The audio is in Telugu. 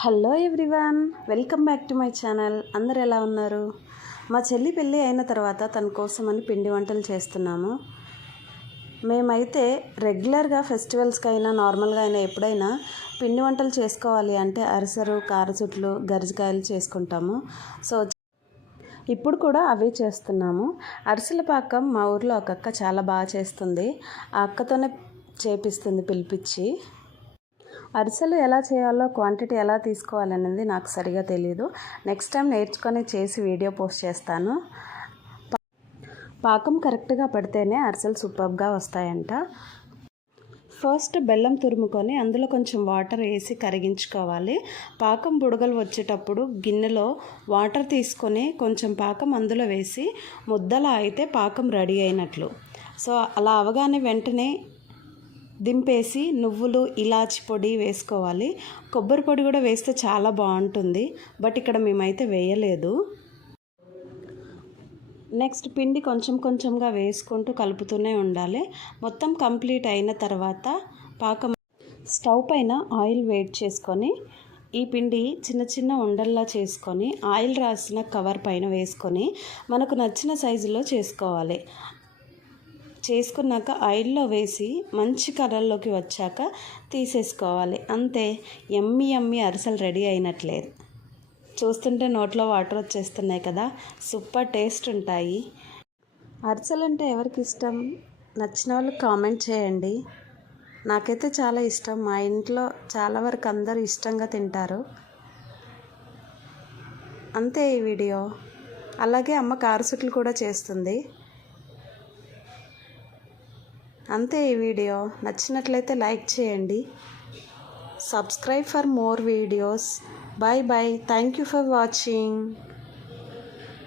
Hello everyone, welcome back to my channel. అందరు ఎలా ఉన్నారు? మా చెల్లి పెళ్ళి అయిన తర్వాత తన కోసమని పిండి వంటలు చేస్తున్నాము. మేమైతే రెగ్యులర్గా ఫెస్టివల్స్కి అయినా నార్మల్గా అయినా ఎప్పుడైనా పిండి వంటలు చేసుకోవాలి అంటే అరిసెలు, కారచుట్లు, గరిజకాయలు చేసుకుంటాము. సో ఇప్పుడు కూడా అవే చేస్తున్నాము. అరిసెల పాకం మా ఊర్లో ఒక అక్క చాలా బాగా చేస్తుంది. ఆ అక్కతోనే చేపిస్తుంది పిలిపించి. అరిసెలు ఎలా చేయాలో, క్వాంటిటీ ఎలా తీసుకోవాలనేది నాకు సరిగా తెలియదు. నెక్స్ట్ టైం నేర్చుకొని చేసి వీడియో పోస్ట్ చేస్తాను. పాకం కరెక్ట్గా పడితేనే అరిసెలు సూపర్గా వస్తాయంట. ఫస్ట్ బెల్లం తురుముకొని అందులో కొంచెం వాటర్ వేసి కరిగించుకోవాలి. పాకం బుడగలు వచ్చేటప్పుడు గిన్నెలో వాటర్ తీసుకొని కొంచెం పాకం అందులో వేసి ముద్దలా అయితే పాకం రెడీ అయినట్లు. సో అలా అవగానే వెంటనే దింపేసి నువ్వులు, ఇలాచి పొడి వేసుకోవాలి. కొబ్బరి పొడి కూడా వేస్తే చాలా బాగుంటుంది, బట్ ఇక్కడ మేమైతే వేయలేదు. నెక్స్ట్ పిండి కొంచెం కొంచెంగా వేసుకుంటూ కలుపుతూనే ఉండాలి. మొత్తం కంప్లీట్ అయిన తర్వాత పాకం స్టవ్ పైన ఆయిల్ వేడి చేసుకొని ఈ పిండి చిన్న చిన్న ఉండల్లా చేసుకొని ఆయిల్ రాసిన కవర్ పైన వేసుకొని మనకు నచ్చిన సైజులో చేసుకోవాలి. చేసుకున్నాక ఆయిల్లో వేసి మంచి కలర్లోకి వచ్చాక తీసేసుకోవాలి. అంతే, యమ్మీ యమ్మీ అరిసెలు రెడీ అయినట్లేదు. చూస్తుంటే నోట్లో వాటర్ వచ్చేస్తున్నాయి కదా, సూపర్ టేస్ట్ ఉంటాయి. అరిసెలు అంటే ఎవరికి ఇష్టం? నచ్చిన వాళ్ళు కామెంట్ చేయండి. నాకైతే చాలా ఇష్టం. మా ఇంట్లో చాలా వరకు అందరూ ఇష్టంగా తింటారు. అంతే ఈ వీడియో. అలాగే అమ్మ కారచుట్లు కూడా చేస్తుంది. అంతే ఈ వీడియో. నచ్చినట్లయితే లైక్ చేయండి. Subscribe for more videos. Bye bye. Thank you for watching.